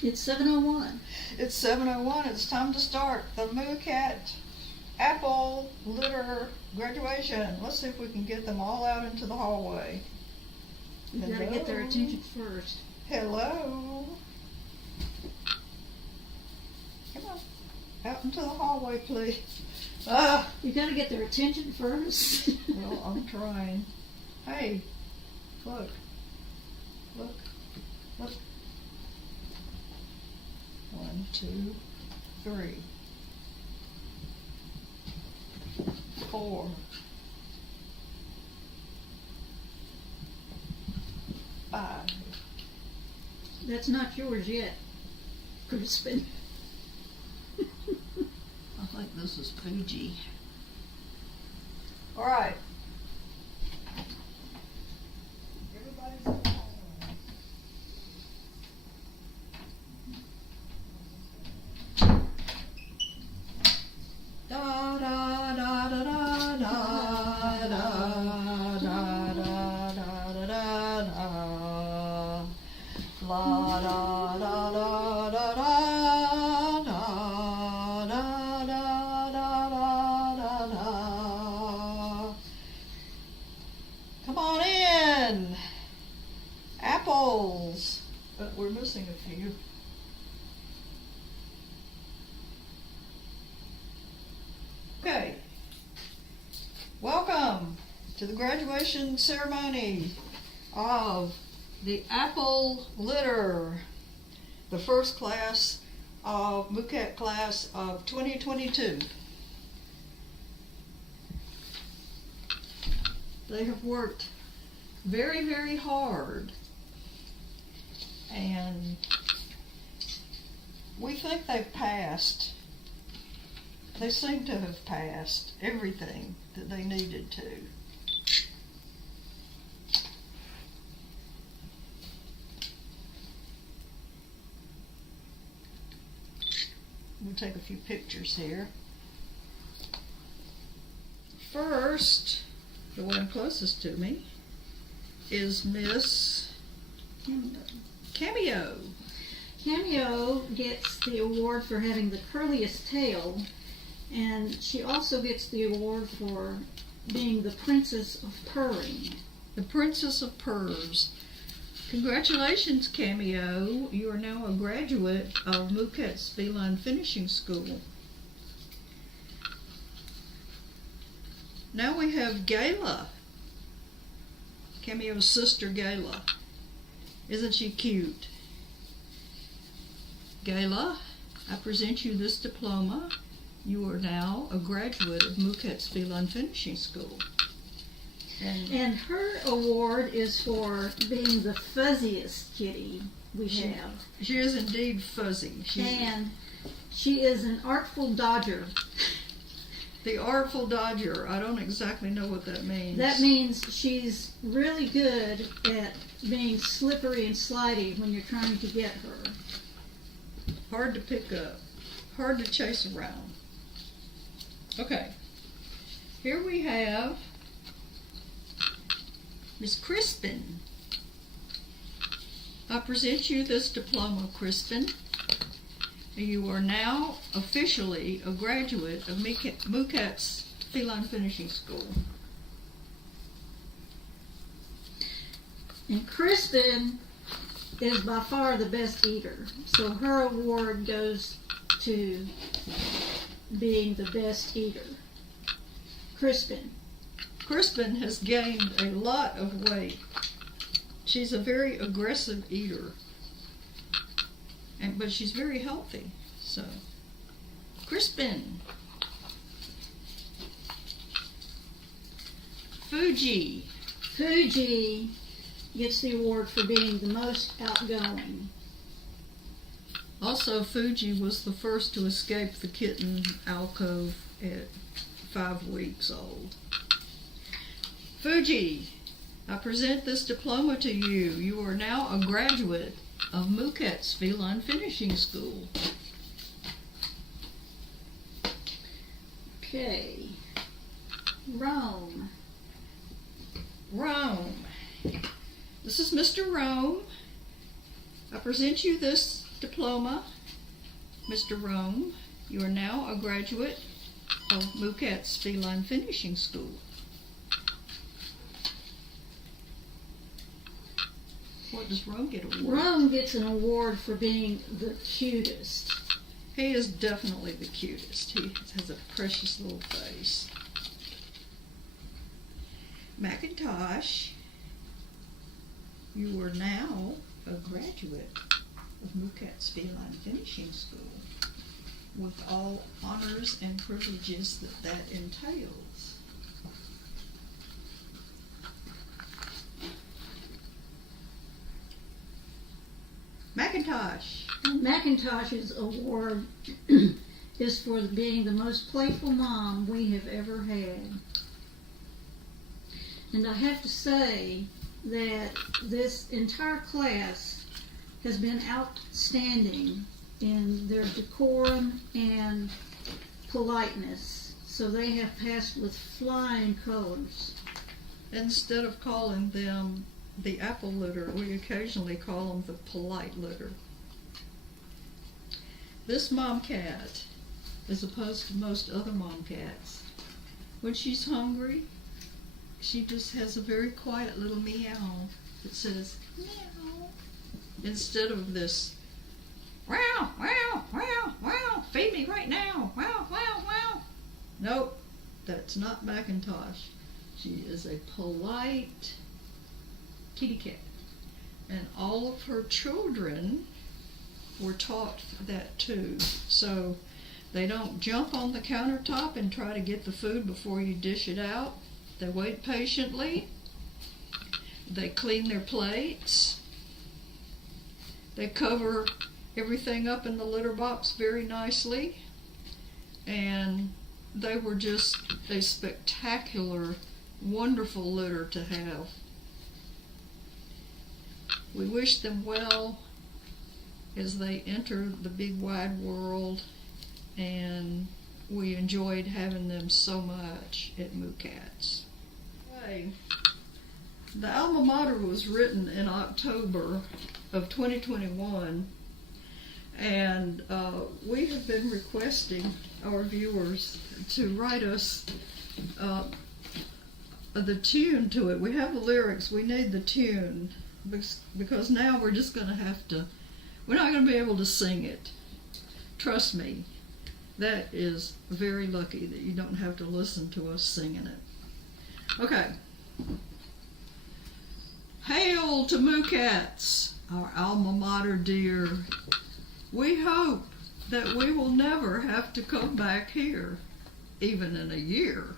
It's 7:01. It's 7:01. It's time to start the Moo Cat Apple litter graduation. Let's see if we can get them all out into the hallway. You've got to get their attention first. Hello. Come on. Out into the hallway, please. You've got to get their attention first. Well, I'm trying. Hey, look. Look. Look. 1, 2, 3, 4, 5. That's not yours yet, Crispin. I think this is Fuji. All right. Everybody's in the hallway. Da da da da da da da da da da da da da. La da da da da da. Come on in. Apples. But we're missing a few. Okay. Welcome to the graduation ceremony of the Apple litter, the first class of Moo Cat class of 2022. They have worked very, very hard, and we think they've passed. They seem to have passed everything that they needed to. We'll take a few pictures here. First, the one closest to me is Miss Cameo. Cameo gets the award for having the curliest tail, and she also gets the award for being the Princess of Purring. The Princess of Purrs. Congratulations, Cameo. You are now a graduate of Moo Cat's Feline Finishing School. Now we have Gala. Cameo's sister, Gala. Isn't she cute? Gala, I present you this diploma. You are now a graduate of Moo Cat's Feline Finishing School. And her award is for being the fuzziest kitty we have. She is indeed fuzzy. And she is an artful dodger. The artful dodger. I don't exactly know what that means. That means she's really good at being slippery and slidey when you're trying to get her. Hard to pick up. Hard to chase around. Okay. Here we have Miss Crispin. I present you this diploma, Crispin. You are now officially a graduate of Moo Cat's Feline Finishing School. And Crispin is by far the best eater, so her award goes to being the best eater. Crispin. Crispin has gained a lot of weight. She's a very aggressive eater, but she's very healthy. So, Crispin. Fuji. Fuji gets the award for being the most outgoing. Also, Fuji was the first to escape the kitten alcove at 5 weeks old. Fuji, I present this diploma to you. You are now a graduate of Moo Cat's Feline Finishing School. Okay. Rome. Rome. This is Mr. Rome. I present you this diploma, Mr. Rome. You are now a graduate of Moo Cat's Feline Finishing School. What does Rome get awarded? Rome gets an award for being the cutest. He is definitely the cutest. He has a precious little face. McIntosh, you are now a graduate of Moo Cat's Feline Finishing School with all honors and privileges that entails. McIntosh. McIntosh's award is for being the most playful mom we have ever had. And I have to say that this entire class has been outstanding in their decorum and politeness. So they have passed with flying colors. Instead of calling them the apple litter, we occasionally call them the polite litter. This MomCat, as opposed to most other MomCats, when she's hungry, she just has a very quiet little meow that says meow, instead of this wow, wow, wow, wow, feed me right now, wow, wow, wow. Nope, that's not McIntosh. She is a polite kitty cat. And all of her children were taught that too. So they don't jump on the countertop and try to get the food before you dish it out. They wait patiently. They clean their plates. They cover everything up in the litter box very nicely. And they were just a spectacular, wonderful litter to have. We wish them well as they enter the big wide world, and we enjoyed having them so much at Moo Cat's. The alma mater was written in October of 2021, and we have been requesting our viewers to write us the tune to it. We have the lyrics, we need the tune, because now we're just going to have to, we're not going to be able to sing it. Trust me, that is very lucky that you don't have to listen to us singing it. Okay. Hail to Moo Cat's, our alma mater dear. We hope that we will never have to come back here, even in a year,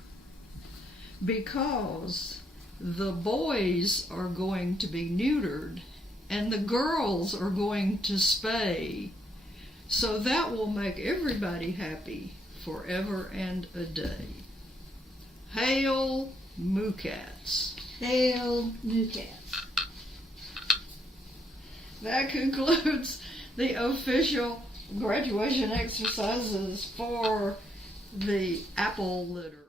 because the boys are going to be neutered and the girls are going to spay. So that will make everybody happy forever and a day. Hail Moo Cat's. Hail Moo Cats. That concludes the official graduation exercises for the apple litter.